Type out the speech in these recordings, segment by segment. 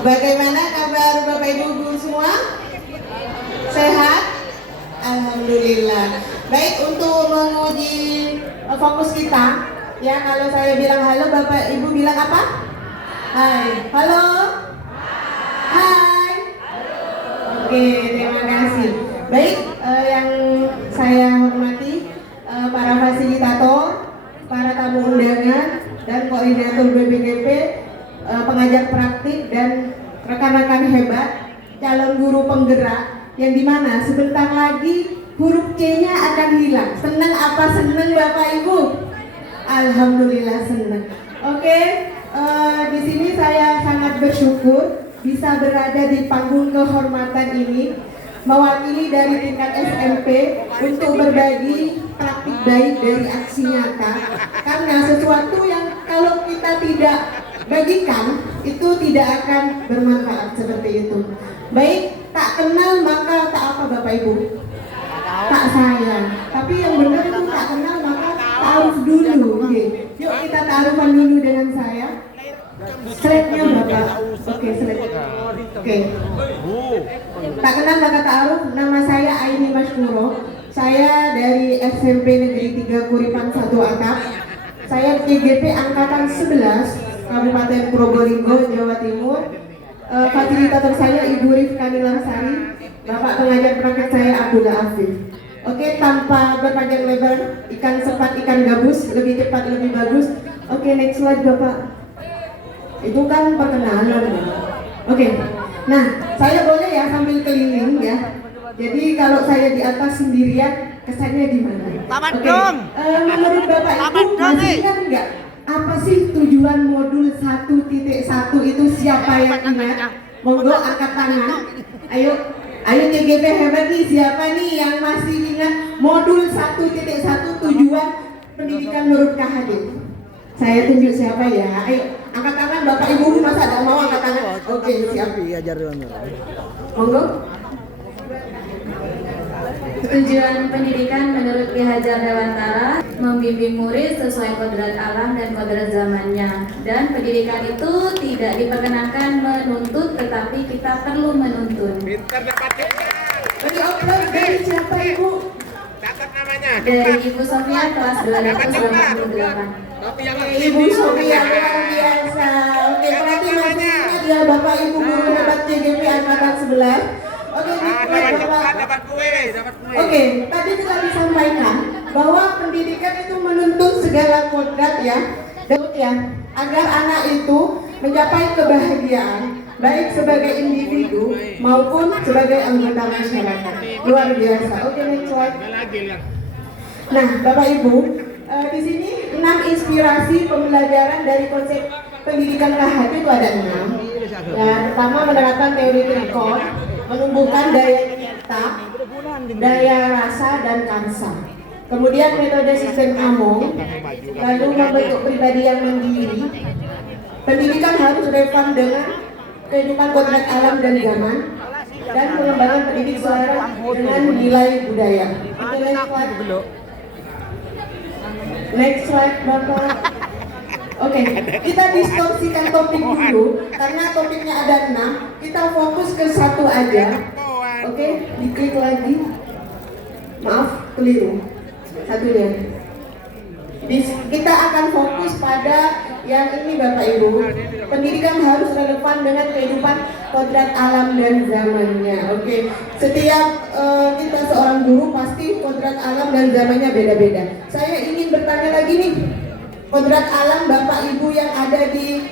Bagaimana kabar Bapak Ibu Guru semua? Sehat? Alhamdulillah. Baik, untuk menguji fokus kita, ya kalau saya bilang halo, Bapak Ibu bilang apa? Hai. Halo? Hai. Oke, terima kasih. Baik, yang saya hormati para fasilitator, para tamu undangan, dan koordinator BPGP, pengajar praktik, dan rekan-rekan hebat, calon guru penggerak, yang dimana sebentar lagi huruf C-nya akan hilang. Senang apa senang Bapak Ibu? Alhamdulillah senang. Oke, di sini saya sangat bersyukur bisa berada di panggung kehormatan ini, mewakili dari tingkat SMP untuk berbagi praktik baik dari aksi nyata. Karena sesuatu yang kalau kita tidak bagikan itu tidak akan bermanfaat seperti itu. Baik, tak kenal maka tak apa Bapak Ibu? Tak sayang. Tapi yang benar itu tak kenal maka taruh dulu. Oke. Yuk kita taruhan dulu dengan saya. Slide-nya Bapak. Oke, slide. Oke. Tak kenal maka taruh. Nama saya Aini Maskuro. Saya dari SMP Negeri 3 Kuripan 1 Atap. Saya PGP Angkatan 11 Kabupaten Probolinggo, Jawa Timur. Fasilitator saya Ibu Rifkani Lamsari, Bapak pengajar praktek saya Abdullah Afif. Oke, tanpa berpanjang lebar, ikan sepat, ikan gabus, lebih cepat, lebih bagus. Oke, next slide Bapak. Itu kan perkenalan. Oke, nah saya boleh ya sambil keliling ya. Jadi kalau saya di atas sendirian, kesannya gimana? Oke, menurut Bapak Ibu masih ingat nggak? Apa sih tujuan modul 1.1 itu, siapa yang ingat? Monggo angkat tangan. Ayo TGP hebat nih, siapa nih yang masih ingat modul 1.1 tujuan pendidikan menurut KHD? Saya tunjuk siapa ya. Ayo angkat tangan Bapak Ibu, masa ada mau angkat tangan? Oke, siap. Monggo. Tujuan pendidikan menurut Ki Hajar Dewantara membimbing murid sesuai kodrat alam dan kodrat zamannya. Dan pendidikan itu tidak diperkenankan menuntut, tetapi kita perlu menuntun. Pintar dapat Beri obrol dari siapa Ibu? catat namanya. Dari Ibu Sofia kelas 288. Tapi yang Ibu Sofia luar biasa. Oke, berarti masih ingat ya Bapak Ibu guru hebat TGP Angkatan 11. Oke, dapat kue. Oke, tadi sudah disampaikan bahwa pendidikan itu menuntut segala kodrat ya, agar anak itu mencapai kebahagiaan baik sebagai individu maupun sebagai anggota masyarakat. Luar biasa. Oke, next slide. Nah, Bapak Ibu, di sini 6 inspirasi pembelajaran dari konsep pendidikan KHD itu ada 6. Ya, pertama menerapkan teori trikot, menumbuhkan daya cipta, daya rasa dan kansa. Kemudian metode sistem Among, lalu membentuk pribadi yang mandiri. Pendidikan harus relevan dengan kehidupan kodrat alam dan zaman, dan pengembangan pendidik selaras dengan nilai budaya. Oke, next slide. Next slide Bapak. Oke, kita distorsikan topik dulu karena topiknya ada 6. Kita fokus ke satu aja. Oke, diklik lagi. Maaf, keliru. Satunya. Kita akan fokus pada yang ini Bapak Ibu. Pendidikan harus relevan dengan kehidupan kodrat alam dan zamannya. Oke, setiap kita seorang guru pasti kodrat alam dan zamannya beda-beda. Saya ingin bertanya lagi nih. Kodrat alam Bapak Ibu yang ada di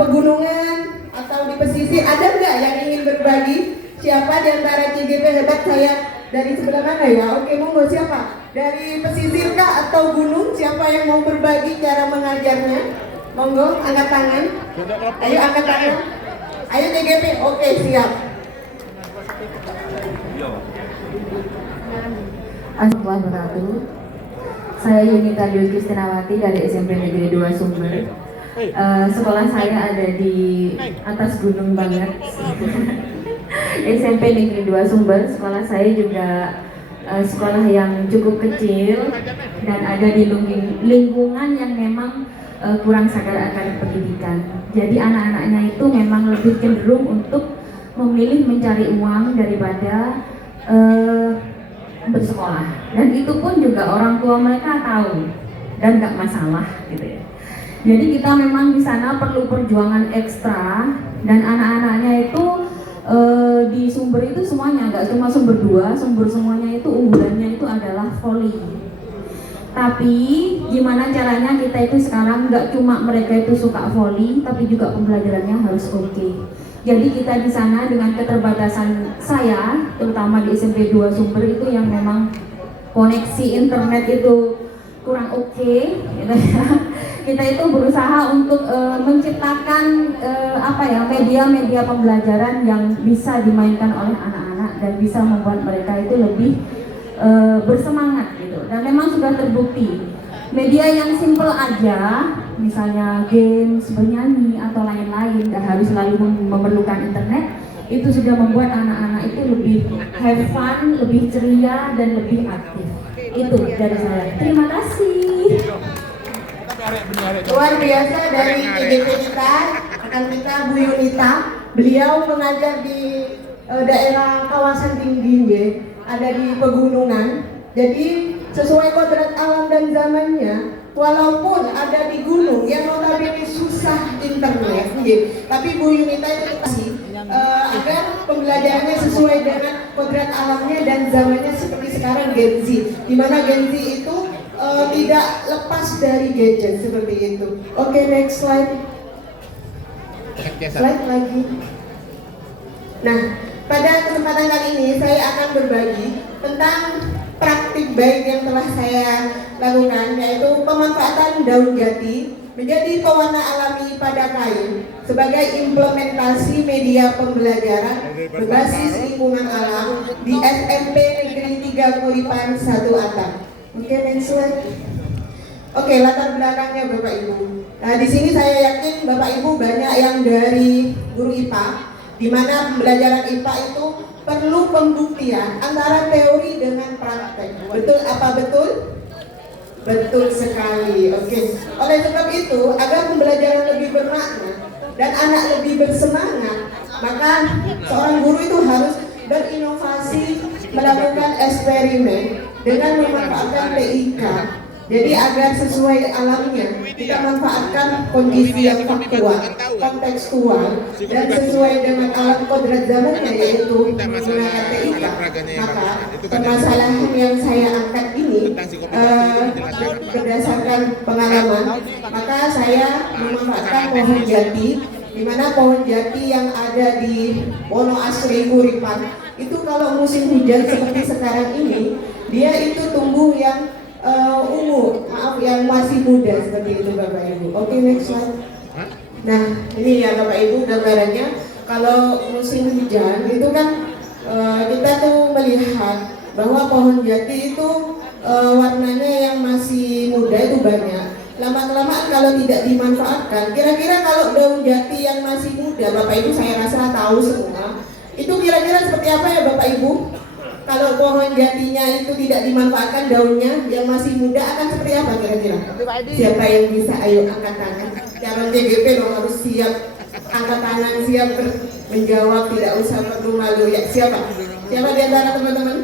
pegunungan atau di pesisir, ada nggak yang ingin berbagi? Siapa di antara CGP hebat? Saya dari sebelah mana ya? Oke, monggo siapa? Dari pesisir kah atau gunung? Siapa yang mau berbagi cara mengajarnya? Monggo, angkat tangan. Ayo angkat tangan. Ayo CGP, oke siap. Assalamualaikum warahmatullahi wabarakatuh. Saya Yunita Dwi Kristinawati dari SMP Negeri 2 Sumber. Sekolah saya ada di atas gunung banget. SMP Negeri 2 Sumber. Sekolah saya juga sekolah yang cukup kecil dan ada di lingkungan yang memang kurang sadar akan pendidikan. Jadi anak-anaknya itu memang lebih cenderung untuk memilih mencari uang daripada bersekolah. Dan itu pun juga orang tua mereka tahu dan nggak masalah gitu ya. Jadi kita memang di sana perlu perjuangan ekstra, dan anak-anaknya itu di Sumber itu semuanya, nggak cuma Sumber 2, Sumber semuanya itu unggulannya itu adalah voli. Tapi gimana caranya kita itu sekarang nggak cuma mereka itu suka voli, tapi juga pembelajarannya harus oke. Jadi kita di sana dengan keterbatasan saya, terutama di SMP 2 Sumber itu yang memang koneksi internet itu kurang oke, gitu ya. Kita itu berusaha untuk menciptakan media-media pembelajaran yang bisa dimainkan oleh anak-anak dan bisa membuat mereka itu lebih bersemangat gitu. Dan memang sudah terbukti media yang simple aja, misalnya games, bernyanyi atau lain-lain, nggak harus selalu memerlukan internet, itu sudah membuat anak-anak itu lebih have fun, lebih ceria dan lebih aktif. Itu dari saya. Terima kasih. Luar biasa dari IDP kita, rekan kita Bu Yunita. Beliau mengajar di daerah kawasan tinggi, ada di pegunungan. Jadi sesuai kodrat alam dan zamannya, walaupun ada di gunung yang notabene susah internet, tapi Bu Yunita itu kasih agar pembelajarannya sesuai dengan kodrat alamnya dan zamannya seperti sekarang Gen Z, di mana Gen Z itu tidak lepas dari gadget seperti itu. Oke, next slide. Slide lagi. Nah, pada kesempatan kali ini saya akan berbagi tentang praktik baik yang telah saya lakukan, yaitu pemanfaatan daun jati menjadi pewarna alami pada kain sebagai implementasi media pembelajaran berbasis lingkungan alam di SMP Negeri 3 Kuripan 1 Atap. Oke, next slide. Oke, latar belakangnya Bapak Ibu. Nah, di sini saya yakin Bapak Ibu banyak yang dari guru IPA, di mana pembelajaran IPA itu perlu pembuktian antara teori dengan praktek. Betul apa betul? Betul sekali. Oke. Oleh sebab itu, agar pembelajaran lebih bermakna dan anak lebih bersemangat, maka seorang guru itu harus berinovasi, melakukan eksperimen dengan memanfaatkan TIK. Jadi agar sesuai alamnya, kita manfaatkan kondisi yang faktual, kontekstual, dan sesuai dengan alam kodrat zamannya, yaitu menggunakan TIK. Maka permasalahan yang saya angkat ini berdasarkan pengalaman, maka saya memanfaatkan pohon jati, di mana pohon jati yang ada di Wonoasri Kuripan itu kalau musim hujan seperti sekarang ini, dia itu tumbuh yang yang masih muda seperti itu Bapak Ibu. Oke, next slide. Nah, ini ya Bapak Ibu gambarannya. Kalau musim hujan itu kan kita tuh melihat bahwa pohon jati itu warnanya yang masih muda itu banyak. Lama-kelamaan kalau tidak dimanfaatkan, kira-kira kalau daun jati yang masih muda, Bapak Ibu saya rasa tahu semua, itu kira-kira seperti apa ya Bapak Ibu? Kalau pohon jatinya itu tidak dimanfaatkan daunnya yang masih muda akan seperti apa kira-kira? Siapa yang bisa? Ayo angkat tangan. Calon TGP dong harus siap angkat tangan, siap menjawab, tidak usah perlu malu ya. Siapa? Siapa di antara teman-teman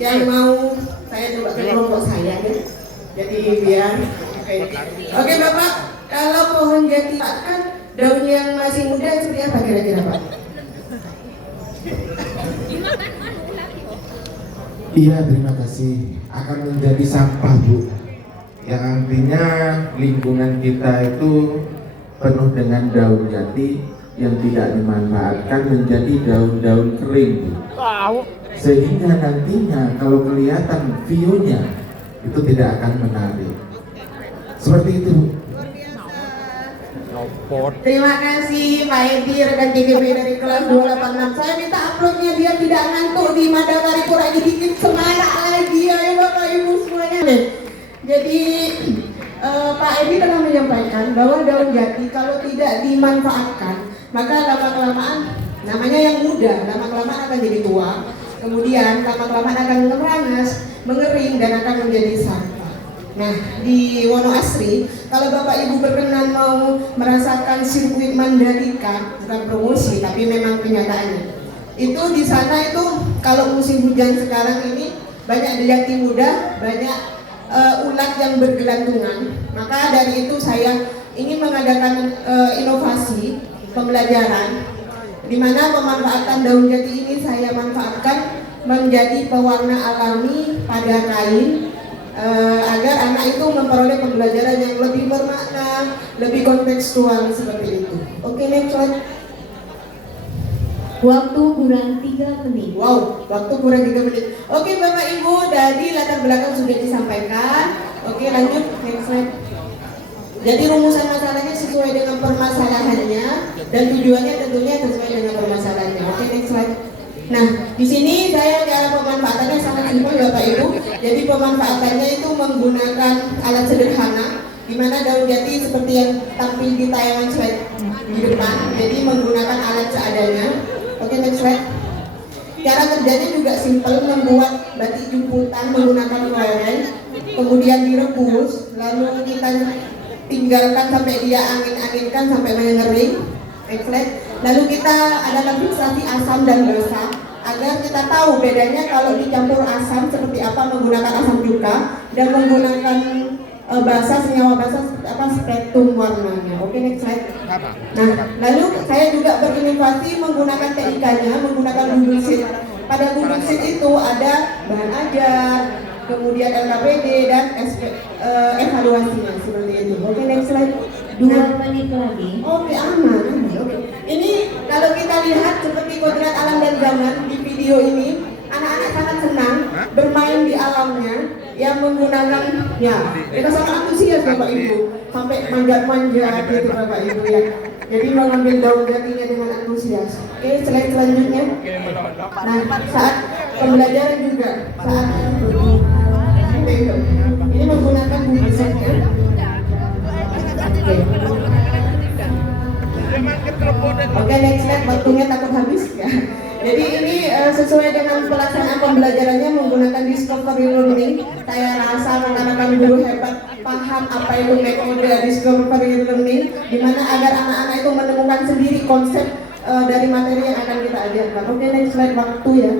yang mau? Saya coba ke kelompok saya deh. Jadi biar Oke Bapak, kalau pohon jati kan daun yang masih muda seperti apa kira-kira Pak? Iya, terima kasih. Akan menjadi sampah, Bu. Yang artinya lingkungan kita itu penuh dengan daun jati yang tidak dimanfaatkan menjadi daun-daun kering, Bu. Sehingga nantinya kalau kelihatan view-nya itu tidak akan menarik. Seperti itu, Bu. Terima kasih Pak Edi, rekan TGP dari kelas 286. Saya minta uploadnya biar tidak ngantuk di Madagari kurang dikit, semangat lagi ya Bapak Ibu semuanya. Jadi Pak Edi telah menyampaikan bahwa daun jati kalau tidak dimanfaatkan, maka lama-kelamaan namanya yang muda, lama-kelamaan akan jadi tua. Kemudian lama-kelamaan akan meranas, mengering dan akan menjadi sampah. Nah, di Wonoasri, kalau Bapak Ibu berkenan mau merasakan sirkuit Mandalika, bukan promosi, tapi memang kenyataannya. Itu di sana itu kalau musim hujan sekarang ini banyak jati muda, banyak ulat yang bergelantungan. Maka dari itu saya ingin mengadakan inovasi pembelajaran, di mana pemanfaatan daun jati ini saya manfaatkan menjadi pewarna alami pada kain. Agar anak itu memperoleh pembelajaran yang lebih bermakna, lebih kontekstual seperti itu. Oke, next slide. Waktu kurang 3 menit. Wow, waktu kurang 3 menit. Oke, Bapak Ibu, dari latar belakang sudah disampaikan. Oke, lanjut, next slide. Jadi rumusan masalahnya sesuai dengan permasalahannya dan tujuannya tentunya sesuai dengan permasalahannya. Oke, next slide. Nah, di sini saya cara pemanfaatannya sangat simpel Bapak Ibu. Jadi pemanfaatannya itu menggunakan alat sederhana, di mana daun jati seperti yang tampil di tayangan slide di depan. Jadi menggunakan alat seadanya. Oke, next slide. Cara kerjanya juga simpel, membuat batik jumputan menggunakan loreng, kemudian direbus, lalu kita tinggalkan sampai dia angin-anginkan sampai mengering. Next slide. Lalu kita adalah fiksasi asam dan basa agar kita tahu bedanya kalau dicampur asam seperti apa menggunakan asam cuka dan menggunakan basa, senyawa basa seperti apa spektrum warnanya. Oke, next slide. Nah, lalu saya juga berinovasi menggunakan TIK-nya, menggunakan Google Sheet. Pada Google Sheet itu ada bahan ajar, kemudian LKPD dan evaluasinya seperti itu. Oke, next slide. 2 menit lagi. Oke, aman. Oke. Ini kalau kita lihat seperti kodrat alam dan zaman di video ini, anak-anak sangat senang bermain di alamnya yang menggunakan kita sangat antusias Bapak Ibu, sampai manjat-manjat gitu Bapak Ibu ya. Jadi mengambil daun jatinya dengan antusias. Oke, slide selanjutnya. Nah, saat pembelajaran juga saat ini menggunakan buku setnya. Oke, next slide. Waktunya takut habis ya. Jadi ini sesuai dengan pelaksanaan pembelajarannya menggunakan discovery learning. Saya rasa rekan-rekan guru hebat paham apa itu metode discovery learning, di mana agar anak-anak itu menemukan sendiri konsep dari materi yang akan kita ajarkan. Oke, next slide. Waktu ya.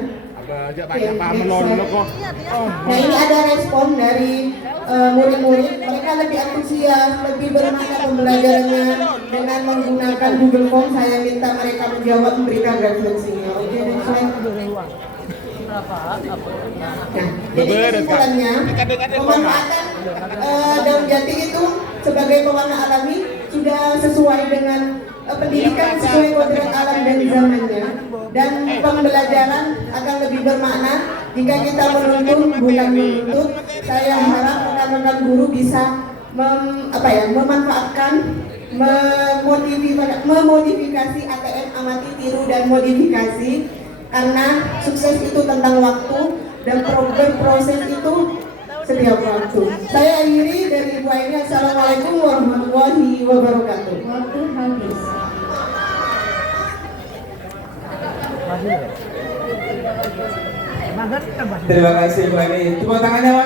Nah, ini ada respon dari murid-murid. Mereka lebih antusias, lebih bermakna pembelajarannya dengan menggunakan Google Form. Saya minta mereka menjawab, memberikan refleksinya. Oke, next slide. Nah, jadi kesimpulannya, pemanfaatan daun jati itu sebagai pewarna alami sudah sesuai dengan pendidikan sesuai kodrat alam dan zamannya, dan pembelajaran akan lebih bermakna jika kita menuntun bukan menuntut. Saya harap rekan-rekan guru bisa memanfaatkan, memodifikasi ATM, amati, tiru, dan modifikasi, karena sukses itu tentang waktu dan proses itu setiap waktu. Saya akhiri dari Ibu Aini. Assalamualaikum warahmatullahi wabarakatuh. Waktu habis. Terima kasih Bu Aini. Tepuk tangannya.